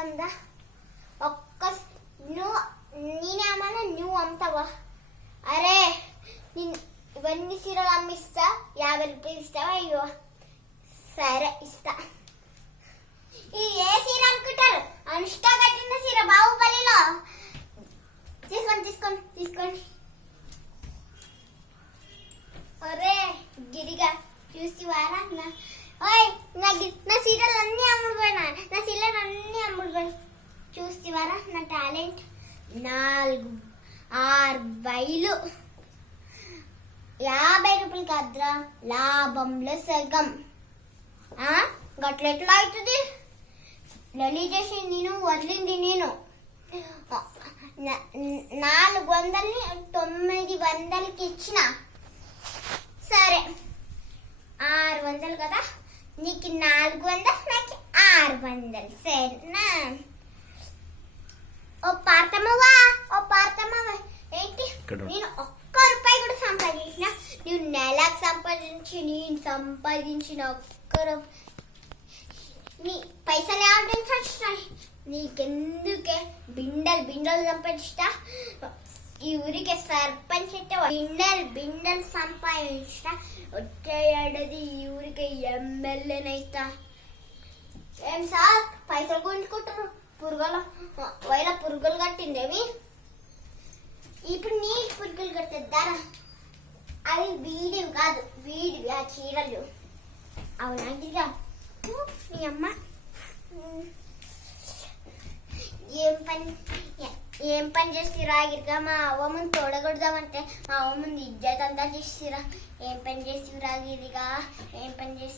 అమ్ముదాందా ఒక్క నువ్వు నేనేమన్నా నువ్వు అమ్ముతావా? అరే ఇవన్నీ చీరలు అమ్మిస్తా, 50 రూపాయలు ఇస్తావా? అయ్యో సరే ఇస్తా. ఇది ఏ చీర అనుకుంటారు? అనుష్క కట్టిన చీర బాహుబలిలో. తీసుకోండి. అరే గిరిగా చూసి వారా నా చీరలు అన్నీ అమ్ముడుపోయినా, చూసి వారా నా టాలెంట్. 4-6 వైలు 50 రూపాయలు కాదురా, లాభంలో సగం. గట్లెట్లా అవుతుంది? లలి చేసి నేను వదిలింది నేను 400ని 900కి ఇచ్చిన. సరే 600 కదా, నీకు 400, నాకు 600. సరేనా? ఓ పార్తమ్మవా ఏంటి నేను ఒక్క రూపాయి కూడా సంపాదించిన? నువ్వు నెలకు సంపాదించి నేను సంపాదించిన నీ పైసలు ఏమంటే వచ్చినాయి నీకెందుకే? బిండలు సంపాదించా. ఈ ఊరికి సర్పంచ్ అంటే బిండలు సంపాదించా. వచ్చే ఏడాది ఈ ఊరికి ఎమ్మెల్యేనైతా. ఏం సార్ పైసలు గుంజుకుంటారు? పురుగులు కట్టిందేమి? ఇప్పుడు నీ పురుగులు కట్టద్దారా? అవి వీడివి కాదు, వీడివి ఆ చీరలు. అవునా గిరిగా? నీ అమ్మ ఏం పని చేసిరా గిరిగా? మా అవ్వ ముందు తోడగొడదామంటే మా అవ్వ ముందు ఇజ్జత్ అంతా చేసిరా. ఏం పని చేసిరా గిరిగా? ఏం పని చేసి